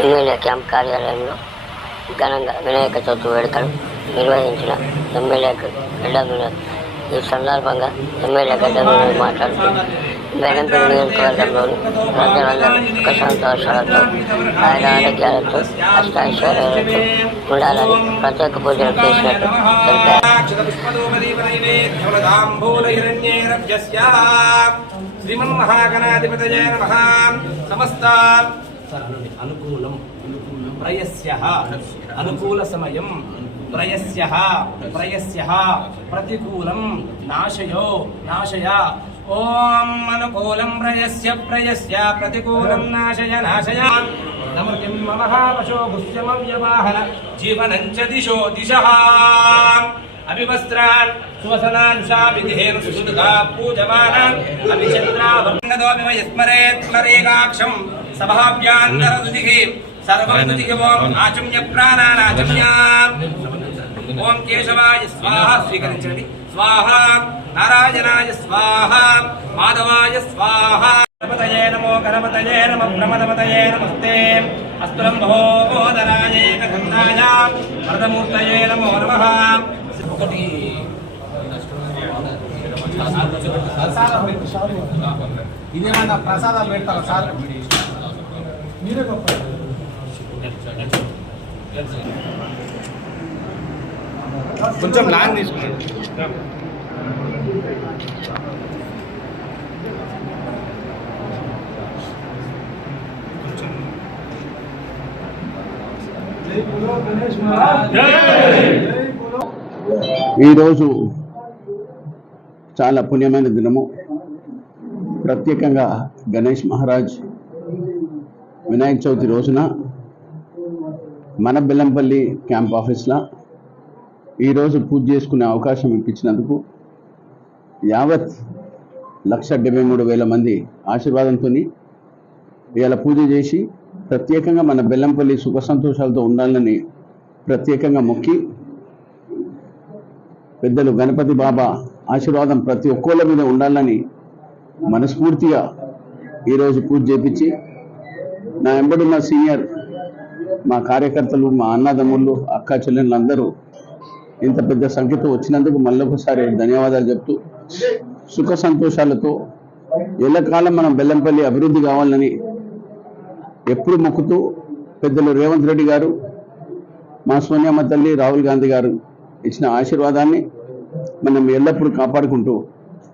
MLA camp కార్యాలయంలో ఘనంగా వినాయక చవితి వేడుకలు నిర్వహించిన ఎమ్మెల్యే గడ్డ వినోద్. ఈ సందర్భంగా ఎమ్మెల్యే గడ్డ వినోద్ మాట్లాడుతూ బెల్లంపల్లి నియోజకవర్గంలోని ప్రజలందరూ సుఖ సంతోషాలతో ఆరోగ్యాలతో అష్టాైశ్వర్యాలతో ఉండాలని ప్రత్యేక పూజలు చేసినట్టు అనుకూలం ప్రయస్యః అనుకూల సమయం ప్రయస్యః ప్రతికూలం నాశయ ఓం అనుకూలం ప్రయస్య ప్రతికూలం నాశయ నమృతిం మహాపశో గుస్యమవ్యవాహన జీవనం చ దిశః అభివస్త్రాన్ సువసనాన్ శావిధేన సుసుదుగా పూజమానాన్ అభిచంద్రావర్ణదోమివ యస్మరేత్ పునరేకాక్షం సభాభ్యాంతరదుదిః సర్వం దుదిః ఓం ఆచమ్య ప్రాణానాచమ్య ఓం కేశవాయ స్వాహ స్వీకరించండి స్వాహ నారాయణాయ స్వాహ మాధవాయ స్వాహ గణపతయే నమో గణపతయే నమః ప్రమదపతయే నమస్తే అస్తులంబోదరాయ ఏకగంధాయ వరదమూర్తయే నమో నమః. ఒకటి ఇదేమన్నా ప్రసాదాలు పెడతారా సార్? మీరే గొప్ప. కొంచెం లాంగ్ తీసుకున్నాడు. ఈరోజు చాలా పుణ్యమైన దినము. ప్రత్యేకంగా గణేష్ మహారాజ్ వినాయక చవితి రోజున మన బెల్లంపల్లి క్యాంప్ ఆఫీస్లో ఈరోజు పూజ చేసుకునే అవకాశం ఇప్పించినందుకు యావత్ 1,73,000 మంది ఆశీర్వాదంతో ఇవాళ పూజ చేసి ప్రత్యేకంగా మన బెల్లంపల్లి సుఖ సంతోషాలతో ఉండాలని ప్రత్యేకంగా మొక్కి పెద్దలు గణపతి బాబా ఆశీర్వాదం ప్రతి ఒక్కళ్ళ మీద ఉండాలని మనస్ఫూర్తిగా ఈరోజు పూజ చేపించి నా వెంబడున్న సీనియర్ మా కార్యకర్తలు, మా అన్నదమ్ముళ్ళు, అక్క చెల్లెళ్ళు అందరూ ఇంత పెద్ద సంఖ్యతో వచ్చినందుకు మళ్ళొకసారి ధన్యవాదాలు చెప్తూ సుఖ సంతోషాలతో ఎల్లకాలం మనం బెల్లంపల్లి అభివృద్ధి కావాలని ఎప్పుడు మొక్కుతూ పెద్దలు రేవంత్ రెడ్డి గారు, మా సోనియమ్మ తల్లి, రాహుల్ గాంధీ గారు ఇచ్చిన ఆశీర్వాదాన్ని మనం ఎల్లప్పుడూ కాపాడుకుంటూ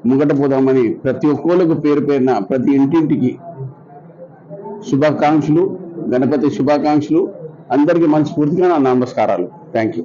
ముంగట పోదామని ప్రతి ఒక్కళ్ళకు పేరు పేరున ప్రతి ఇంటింటికి శుభాకాంక్షలు, గణపతి శుభాకాంక్షలు. అందరికీ మనస్ఫూర్తిగా నా నమస్కారాలు. Thank you.